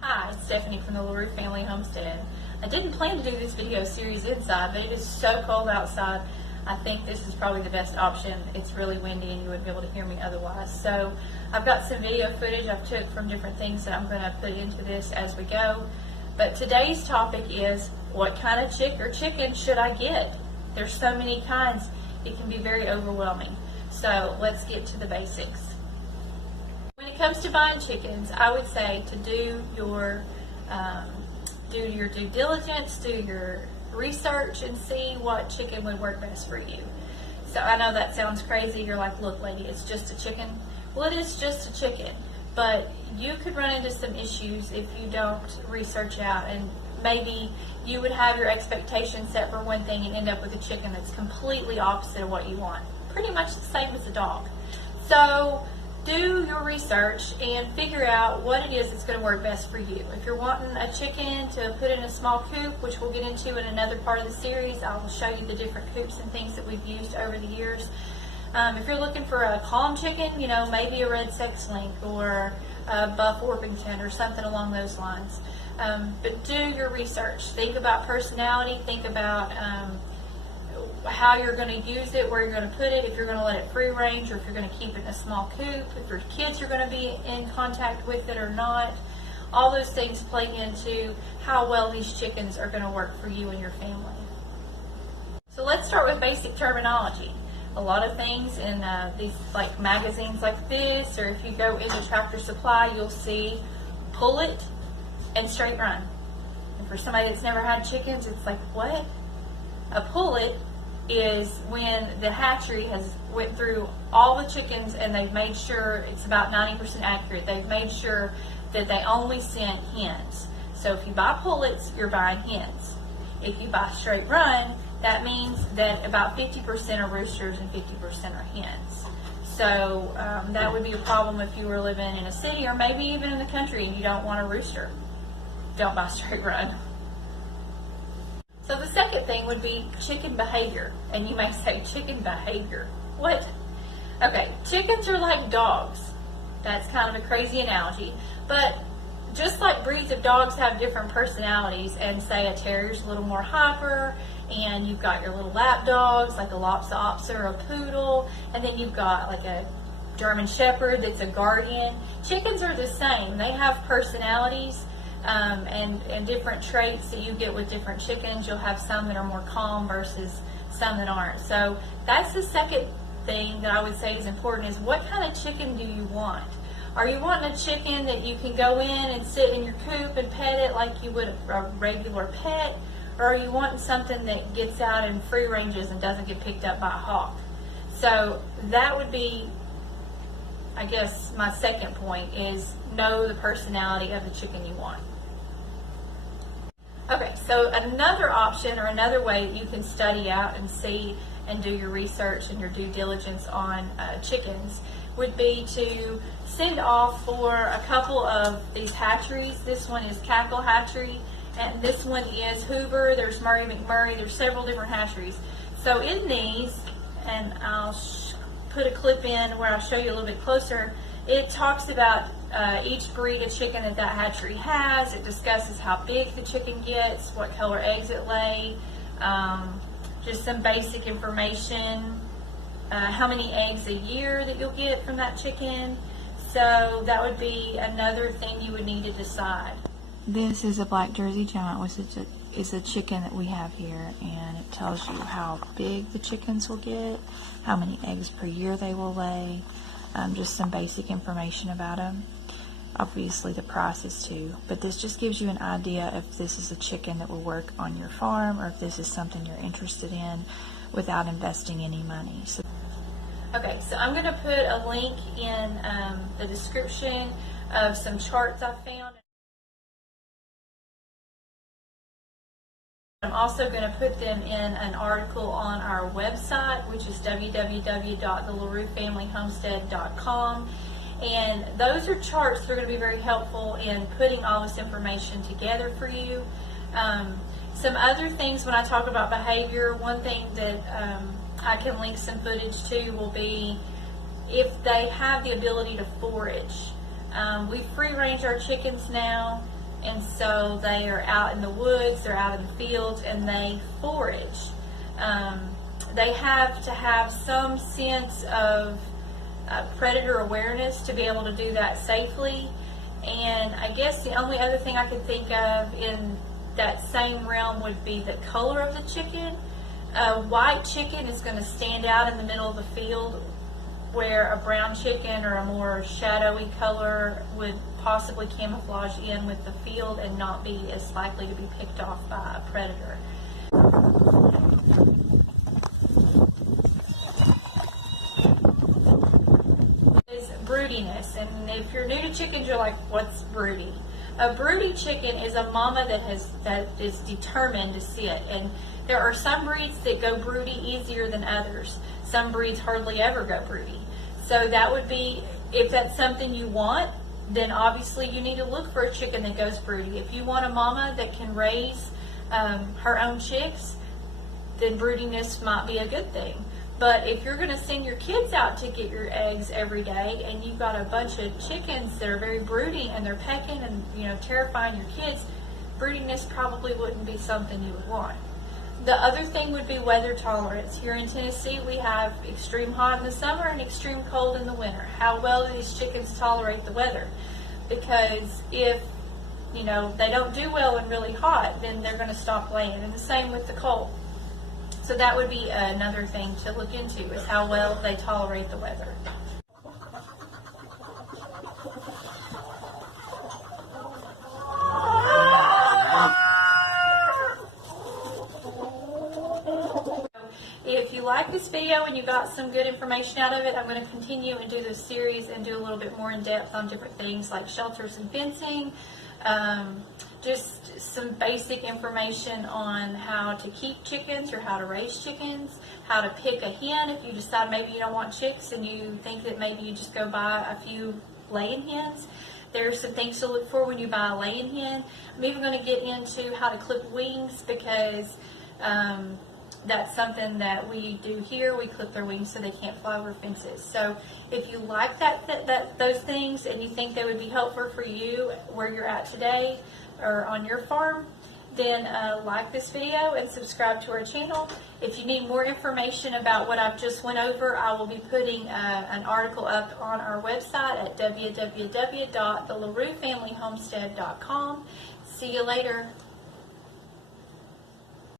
Hi, it's Stephanie from the LaRue Family Homestead. I didn't plan to do this video series inside, but it is so cold outside. I think this is probably the best option. It's really windy and you wouldn't be able to hear me otherwise. So I've got some video footage I've took from different things that I'm going to put into this as we go. But today's topic is, what kind of chicken should I get? There's so many kinds, it can be very overwhelming. So let's get to the basics. When it comes to buying chickens, I would say to do your due diligence, do your research, and see what chicken would work best for you. So I know that sounds crazy. You're like, look lady, it's just a chicken. Well, it is just a chicken, but you could run into some issues if you don't research out, and maybe you would have your expectations set for one thing and end up with a chicken that's completely opposite of what you want. Pretty much the same as a dog. So do your research and figure out what it is that's going to work best for you. If you're wanting a chicken to put in a small coop, which we'll get into in another part of the series, I will show you the different coops and things that we've used over the years. If you're looking for a calm chicken, maybe a red sex link or a buff Orpington or something along those lines. But do your research. Think about personality. Think about how you're going to use it, where you're going to put it, if you're going to let it free range or if you're going to keep it in a small coop, if your kids are going to be in contact with it or not. All those things play into how well these chickens are going to work for you and your family. So let's start with basic terminology. A lot of things in these like magazines like this, or if you go into Tractor Supply, you'll see pullet and straight run. And for somebody that's never had chickens, it's like, what? A pullet is when the hatchery has went through all the chickens and they've made sure it's about 90% accurate. They've made sure that they only sent hens. So if you buy pullets, you're buying hens. If you buy straight run, that means that about 50% are roosters and 50% are hens. So that would be a problem if you were living in a city or maybe even in the country and you don't want a rooster. Don't buy straight run. So the second thing would be chicken behavior. And you may say, chicken behavior? What? Okay, chickens are like dogs. That's kind of a crazy analogy. But just like breeds of dogs have different personalities, and say a terrier's a little more hyper, and you've got your little lap dogs like a Lhasa Apso or a poodle, and then you've got like a German Shepherd that's a guardian. Chickens are the same. They have personalities. And different traits that you get with different chickens. You'll have some that are more calm versus some that aren't. So that's the second thing that I would say is important, is what kind of chicken do you want? Are you wanting a chicken that you can go in and sit in your coop and pet it like you would a regular pet? Or are you wanting something that gets out and free ranges and doesn't get picked up by a hawk? So that would be, I guess, my second point, is know the personality of the chicken you want. Okay, so another option or another way that you can study out and see and do your research and your due diligence on chickens would be to send off for a couple of these hatcheries. This one is Cackle Hatchery, and this one is Hoover. There's Murray McMurray. There's several different hatcheries. So in these, and I'll put a clip in where I'll show you a little bit closer, it talks about each breed of chicken that hatchery has. It discusses how big the chicken gets, what color eggs it lay, just some basic information, how many eggs a year that you'll get from that chicken. So that would be another thing you would need to decide. This is a black Jersey Giant, which is a chicken that we have here, and it tells you how big the chickens will get, how many eggs per year they will lay, just some basic information about them. Obviously the prices too, but this just gives you an idea if this is a chicken that will work on your farm or if this is something you're interested in without investing any money. Okay, so I'm going to put a link in the description of some charts I found. I'm also going to put them in an article on our website, which is www.thelarufamilyhomestead.com. And those are charts that are going to be very helpful in putting all this information together for you. Some other things when I talk about behavior, one thing that I can link some footage to will be if they have the ability to forage. We free range our chickens now, and so they are out in the woods, they're out in the fields, and they forage. They have to have some sense of predator awareness to be able to do that safely. And I guess the only other thing I could think of in that same realm would be the color of the chicken. A white chicken is going to stand out in the middle of the field, where a brown chicken or a more shadowy color would possibly camouflage in with the field and not be as likely to be picked off by a predator. Is broodiness, and if you're new to chickens, you're like, what's broody? A broody chicken is a mama that is determined to sit, and there are some breeds that go broody easier than others. Some breeds hardly ever go broody. So that would be, if that's something you want, then obviously you need to look for a chicken that goes broody. If you want a mama that can raise her own chicks, then broodiness might be a good thing. But if you're going to send your kids out to get your eggs every day, and you've got a bunch of chickens that are very broody and they're pecking and terrifying your kids, broodiness probably wouldn't be something you would want. The other thing would be weather tolerance. Here in Tennessee, we have extreme hot in the summer and extreme cold in the winter. How well do these chickens tolerate the weather? Because if they don't do well when really hot, then they're going to stop laying. And the same with the cold. So that would be another thing to look into, is how well they tolerate the weather. If you like this video and you got some good information out of it, I'm going to continue and do this series and do a little bit more in depth on different things like shelters and fencing, just some basic information on how to keep chickens or how to raise chickens, how to pick a hen if you decide maybe you don't want chicks and you think that maybe you just go buy a few laying hens. There are some things to look for when you buy a laying hen. I'm even going to get into how to clip wings, because that's something that we do here. We clip their wings so they can't fly over fences. So if you like those things and you think they would be helpful for you where you're at today or on your farm, then like this video and subscribe to our channel. If you need more information about what I've just went over, I will be putting an article up on our website at www.thelaruefamilyhomestead.com. See you later.